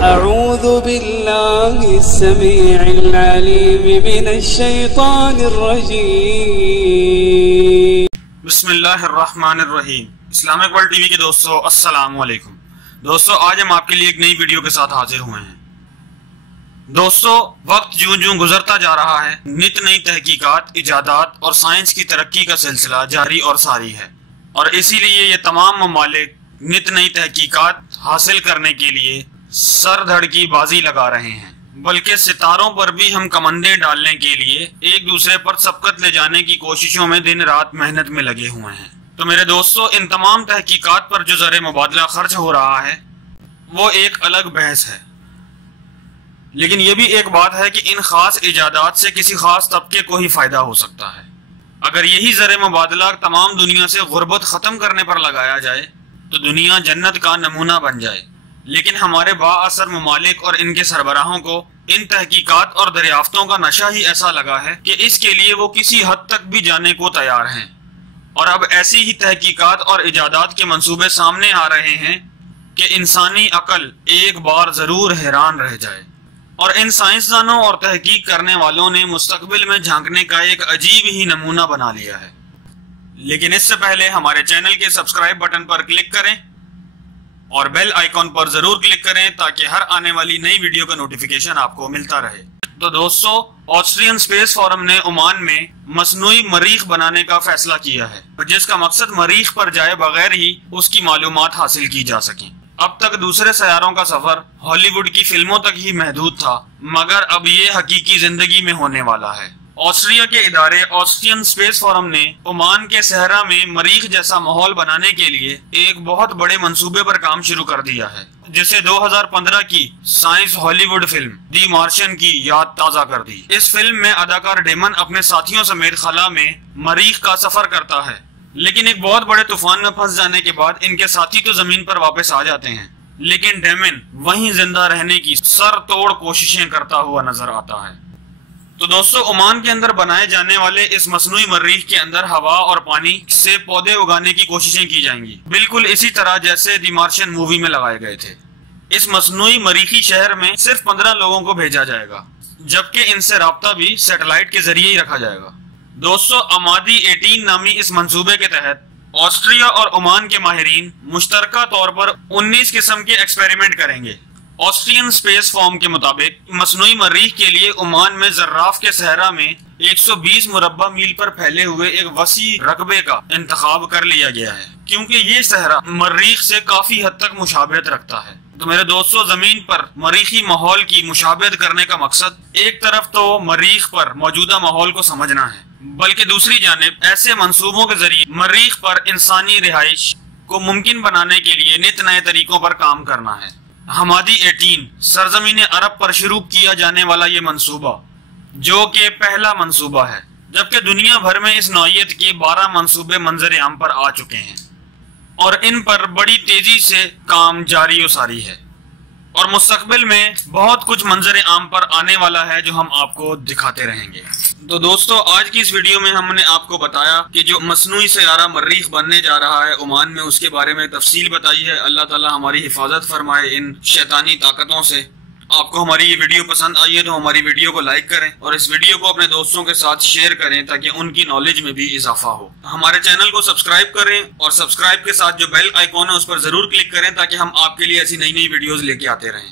अऊज़ु बिल्लाहि अस्समीइल अलीम मिनश्शैतानिर्रजीम। बिस्मिल्लाहिर्रहमानिर्रहीम। Islamic world TV के दोस्तों अस्सलाम वालेकुम। दोस्तों आज हम आपके लिए एक नई वीडियो के साथ हाजिर हुए हैं। दोस्तों वक्त जूं जूं गुजरता जा रहा है, नित नई तहकीकात, इजादात और साइंस की तरक्की का सिलसिला जारी और सारी है और इसीलिए ये तमाम ममालिक नित नई तहकीकात हासिल करने के लिए सर धड़ की बाजी लगा रहे हैं, बल्कि सितारों पर भी हम कमंदे डालने के लिए एक दूसरे पर सबकत ले जाने की कोशिशों में दिन रात मेहनत में लगे हुए हैं। तो मेरे दोस्तों इन तमाम तहकीकात पर जो ज़र मुबादला खर्च हो रहा है वो एक अलग बहस है, लेकिन ये भी एक बात है कि इन खास इजादात से किसी खास तबके को ही फायदा हो सकता है। अगर यही ज़र मुबादला तमाम दुनिया से गुर्बत ख़त्म करने पर लगाया जाए तो दुनिया जन्नत का नमूना बन जाए, लेकिन हमारे बाअसर ममालिक और इनके सरबराहों को इन तहकीकात और दरियाफ्तों का नशा ही ऐसा लगा है कि इसके लिए वो किसी हद तक भी जाने को तैयार हैं और अब ऐसी ही तहकीकात और इजादात के मंसूबे सामने आ रहे हैं कि इंसानी अकल एक बार जरूर हैरान रह जाए। और इन साइंसदानों और तहकीक करने वालों ने मुस्तकबिल में झांकने का एक अजीब ही नमूना बना लिया है। लेकिन इससे पहले हमारे चैनल के सब्सक्राइब बटन पर क्लिक करें और बेल आइकॉन पर जरूर क्लिक करें ताकि हर आने वाली नई वीडियो का नोटिफिकेशन आपको मिलता रहे। तो दोस्तों ऑस्ट्रियन स्पेस फोरम ने ओमान में मसनूई मरीख बनाने का फैसला किया है, जिसका मकसद मरीख पर जाए बगैर ही उसकी मालूमात हासिल की जा सके। अब तक दूसरे सयारों का सफर हॉलीवुड की फिल्मों तक ही महदूद था, मगर अब ये हकीकी जिंदगी में होने वाला है। ऑस्ट्रिया के इदारे ऑस्ट्रियन स्पेस फोरम ने ओमान के सहरा में मरीख जैसा माहौल बनाने के लिए एक बहुत बड़े मंसूबे पर काम शुरू कर दिया है, जिसे 2015 की साइंस हॉलीवुड फिल्म दी मार्शियन की याद ताजा कर दी। इस फिल्म में अदाकार डेमन अपने साथियों समेत खला में मरीख का सफर करता है, लेकिन एक बहुत बड़े तूफान में फंस जाने के बाद इनके साथी तो जमीन पर वापस आ जाते हैं, लेकिन डेमन वहीं जिंदा रहने की सर तोड़ कोशिशें करता हुआ नजर आता है। तो दोस्तों ओमान के अंदर बनाए जाने वाले इस मसनूई मरीख के अंदर हवा और पानी से पौधे उगाने की कोशिशें की जाएंगी, बिल्कुल इसी तरह जैसे दी मार्शियन मूवी में लगाए गए थे। इस मसनूई मरीखी शहर में सिर्फ 15 लोगों को भेजा जाएगा, जबकि इनसे राब्ता भी सैटेलाइट के जरिए ही रखा जाएगा। दोस्तों अमादी 18 नामी इस मंसूबे के तहत ऑस्ट्रिया और ओमान के माहिरीन मुश्तरका तौर पर 19 किस्म के एक्सपेरिमेंट करेंगे। ऑस्ट्रियन स्पेस फॉर्म के मुताबिक मसनूई मरीख के लिए ओमान में जर्राफ के सहरा में 120 मुरब्बा मील पर फैले हुए एक वसी रकबे का इंतखाब कर लिया गया है, क्योंकि ये सहरा मरीख से काफी हद तक मुशाबहत रखता है। तो मेरे दोस्तों जमीन पर मरीखी माहौल की मुशाबहत करने का मकसद एक तरफ तो मरीख पर मौजूदा माहौल को समझना है, बल्कि दूसरी जानिब ऐसे मंसूबों के जरिए मरीख पर इंसानी रिहाइश को मुमकिन बनाने के लिए नित नए तरीकों पर काम करना है। हमादी 18 सरजमीन अरब पर शुरू किया जाने वाला ये मंसूबा जो कि पहला मंसूबा है, जबकि दुनिया भर में इस नौयत के 12 मंसूबे मंजर आम पर आ चुके हैं और इन पर बड़ी तेजी से काम जारी सारी है और मुस्तकबिल में बहुत कुछ मंजर आम पर आने वाला है जो हम आपको दिखाते रहेंगे। तो दोस्तों आज की इस वीडियो में हमने आपको बताया कि जो मसनूई सयारा मरीख बनने जा रहा है ओमान में, उसके बारे में तफसील बताई है। अल्लाह ताला हमारी हिफाजत फरमाए इन शैतानी ताकतों से। आपको हमारी ये वीडियो पसंद आई है तो हमारी वीडियो को लाइक करें और इस वीडियो को अपने दोस्तों के साथ शेयर करें ताकि उनकी नॉलेज में भी इजाफा हो। हमारे चैनल को सब्सक्राइब करें और सब्सक्राइब के साथ जो बेल आइकॉन है उस पर जरूर क्लिक करें ताकि हम आपके लिए ऐसी नई नई वीडियोस लेके आते रहें।